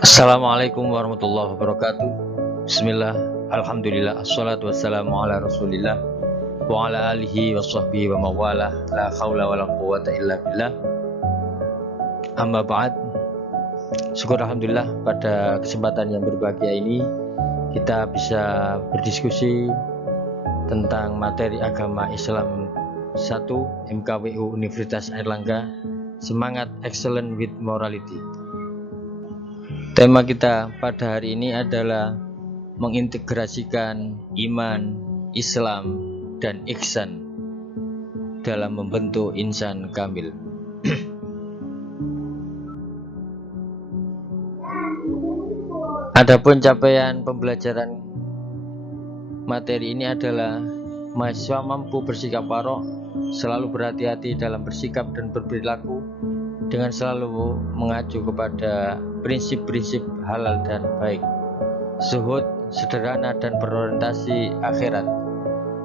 Assalamualaikum warahmatullahi wabarakatuh. Bismillah, alhamdulillah, assalatu wassalamu ala rasulillah wa ala alihi wa sahbihi wa mawalah, la khawla wa la quwata illa billah. Amma ba'd. Syukur alhamdulillah pada kesempatan yang berbahagia ini kita bisa berdiskusi tentang materi agama Islam 1 MKWU Universitas Airlangga, Semangat Excellent with Morality. Tema kita pada hari ini adalah mengintegrasikan iman, Islam, dan ihsan dalam membentuk insan kamil. Adapun capaian pembelajaran materi ini adalah mahasiswa mampu bersikap warok, selalu berhati-hati dalam bersikap dan berperilaku dengan selalu mengacu kepada prinsip-prinsip halal dan baik, zuhud, sederhana dan berorientasi akhirat,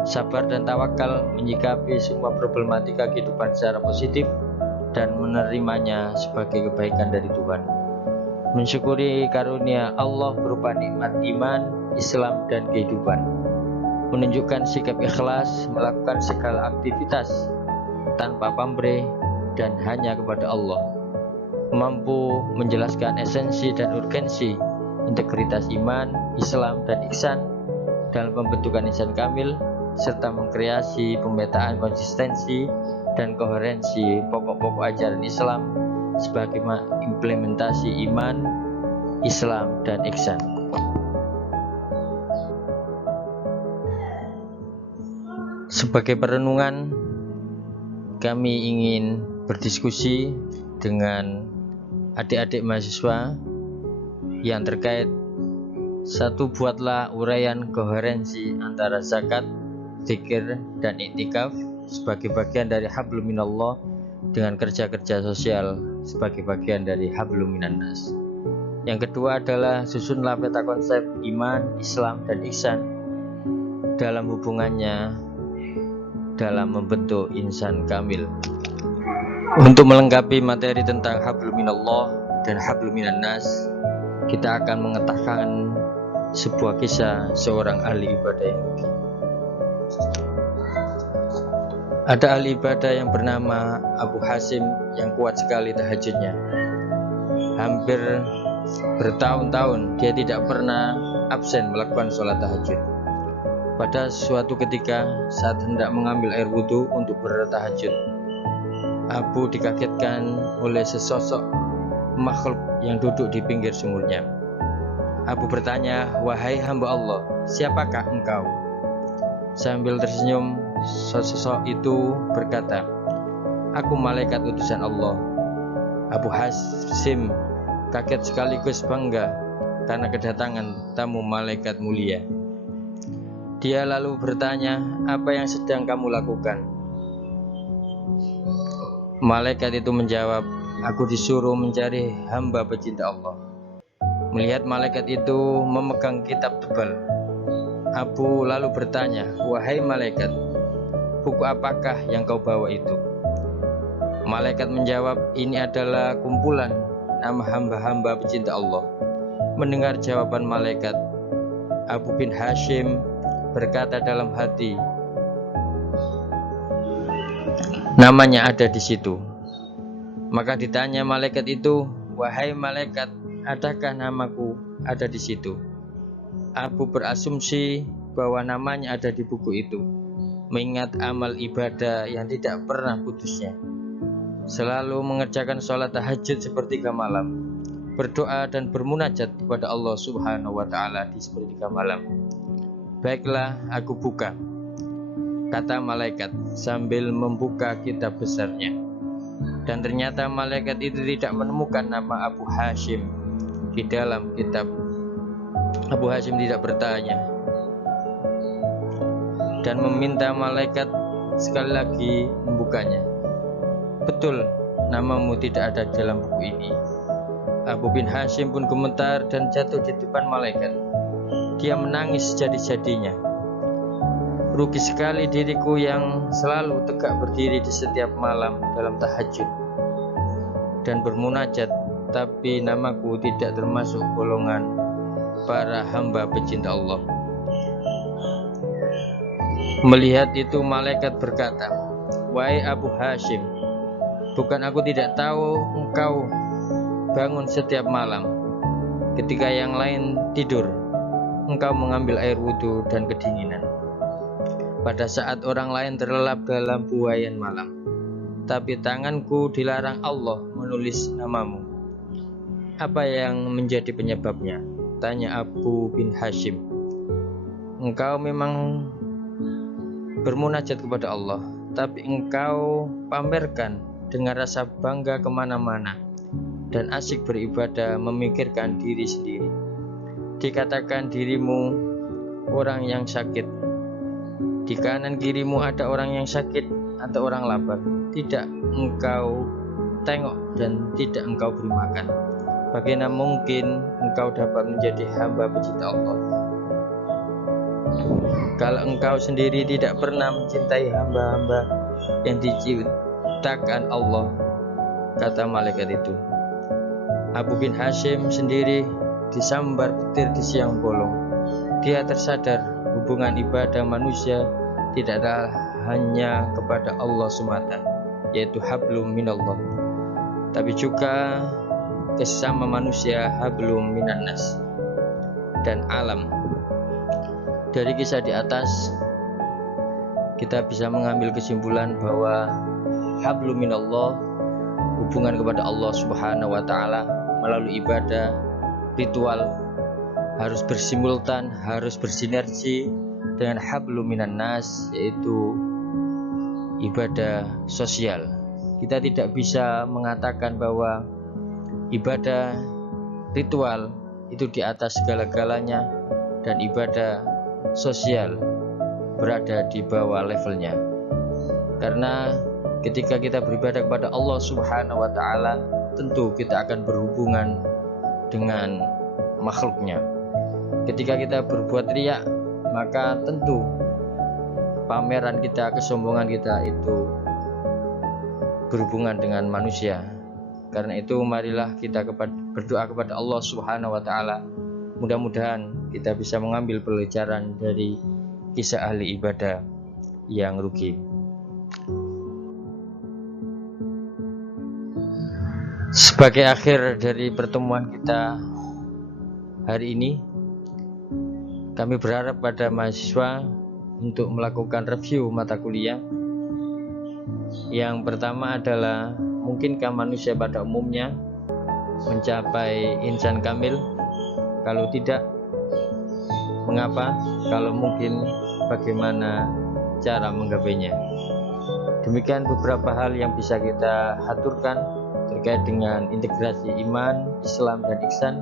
sabar dan tawakal, menyikapi semua problematika kehidupan secara positif dan menerimanya sebagai kebaikan dari Tuhan, mensyukuri karunia Allah berupa nikmat iman, Islam dan kehidupan, menunjukkan sikap ikhlas melakukan segala aktivitas tanpa pamrih dan hanya kepada Allah, mampu menjelaskan esensi dan urgensi integritas iman, Islam, dan ihsan dalam pembentukan insan kamil, serta mengkreasi pemetaan konsistensi dan koherensi pokok-pokok ajaran Islam sebagai implementasi iman, Islam, dan ihsan. Sebagai perenungan, kami ingin berdiskusi dengan adik-adik mahasiswa yang terkait satu, buatlah uraian koherensi antara zakat, zikir, dan iktikaf sebagai bagian dari hablum minallah dengan kerja-kerja sosial sebagai bagian dari hablum minannas. Yang kedua adalah susunlah peta konsep iman, Islam, dan ihsan dalam hubungannya dalam membentuk insan kamil. Untuk melengkapi materi tentang hablum minallah dan hablum minannas, kita akan mengetahui sebuah kisah seorang ahli ibadah yang mulia. Ada ahli ibadah yang bernama Abu Hasim yang kuat sekali tahajudnya. Hampir bertahun-tahun dia tidak pernah absen melakukan sholat tahajud. Pada suatu ketika saat hendak mengambil air wudhu untuk bertahajud, Abu dikagetkan oleh sesosok makhluk yang duduk di pinggir sumurnya. Abu bertanya, "Wahai hamba Allah, siapakah engkau?" Sambil tersenyum, sosok itu berkata, "Aku malaikat utusan Allah." Abu Hasim kaget sekaligus bangga karena kedatangan tamu malaikat mulia. Dia lalu bertanya, "Apa yang sedang kamu lakukan?" Malaikat itu menjawab, "Aku disuruh mencari hamba pecinta Allah." Melihat malaikat itu memegang kitab tebal, Abu lalu bertanya, "Wahai malaikat, buku apakah yang kau bawa itu?" Malaikat menjawab, "Ini adalah kumpulan nama hamba-hamba pecinta Allah." Mendengar jawaban malaikat, Abu bin Hashim berkata dalam hati, namanya ada di situ. Maka ditanya malaikat itu, "Wahai malaikat, adakah namaku ada di situ?" Abu berasumsi bahwa namanya ada di buku itu, mengingat amal ibadah yang tidak pernah putusnya, selalu mengerjakan sholat tahajud sepertiga malam, berdoa dan bermunajat kepada Allah Subhanahu wa Ta'ala di sepertiga malam. "Baiklah, aku buka," kata malaikat sambil membuka kitab besarnya. Dan ternyata malaikat itu tidak menemukan nama Abu Hashim di dalam kitab. Abu Hashim tidak bertanya dan meminta malaikat sekali lagi membukanya. "Betul, namamu tidak ada dalam buku ini." Abu bin Hashim pun gemetar dan jatuh di depan malaikat. Dia menangis jadi-jadinya. "Rugi sekali diriku yang selalu tegak berdiri di setiap malam dalam tahajud dan bermunajat tapi namaku tidak termasuk golongan para hamba pecinta Allah. Melihat itu malaikat berkata, "Wahai Abu Hashim, bukan aku tidak tahu engkau bangun setiap malam ketika yang lain tidur, engkau mengambil air wudhu dan kedinginan pada saat orang lain terlelap dalam buaian malam. Tapi tanganku dilarang Allah menulis namamu. Apa yang menjadi penyebabnya?" Tanya Abu bin Hashim. "Engkau memang bermunajat kepada Allah, tapi engkau pamerkan dengan rasa bangga kemana-mana dan asyik beribadah memikirkan diri sendiri. Dikatakan dirimu orang yang sakit, di kanan kirimu ada orang yang sakit atau orang lapar, tidak engkau tengok dan tidak engkau beri makan. Bagaimana mungkin engkau dapat menjadi hamba pecinta Allah? Kalau engkau sendiri tidak pernah mencintai hamba-hamba yang diciptakan Allah," kata malaikat itu. Abu bin Hashim sendiri disambar petir di siang bolong. Dia tersadar hubungan ibadah manusia tidak ada hanya kepada Allah semata, yaitu hablum minallah, tapi juga kesama manusia, hablum minannas, dan alam. Dari kisah di atas kita bisa mengambil kesimpulan bahwa hablum minallah, hubungan kepada Allah Subhanahu wa taala melalui ibadah, ritual, harus bersimultan, harus bersinergi dengan hablum minannas, yaitu ibadah sosial. Kita tidak bisa mengatakan bahwa ibadah ritual itu di atas segala-galanya dan ibadah sosial berada di bawah levelnya. Karena ketika kita beribadah kepada Allah Subhanahu wa taala, tentu kita akan berhubungan dengan makhluknya. Ketika kita berbuat riya, maka tentu pameran kita, kesombongan kita itu berhubungan dengan manusia. Karena itu marilah kita berdoa kepada Allah Subhanahu wa taala. Mudah-mudahan kita bisa mengambil pelajaran dari kisah ahli ibadah yang rugi. Sebagai akhir dari pertemuan kita hari ini, kami berharap pada mahasiswa untuk melakukan review mata kuliah. Yang pertama adalah, mungkinkah manusia pada umumnya mencapai insan kamil? Kalau tidak, mengapa? Kalau mungkin, bagaimana cara menggapainya? Demikian beberapa hal yang bisa kita aturkan terkait dengan integrasi iman, Islam, dan ihsan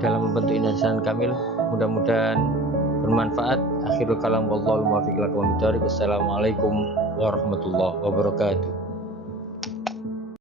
dalam membentuk insan kamil. Mudah-mudahan bermanfaat. Akhirul kalam, wallahu muwaffiq ila aqwamit thoriq. Wassalamualaikum warahmatullahi wabarakatuh.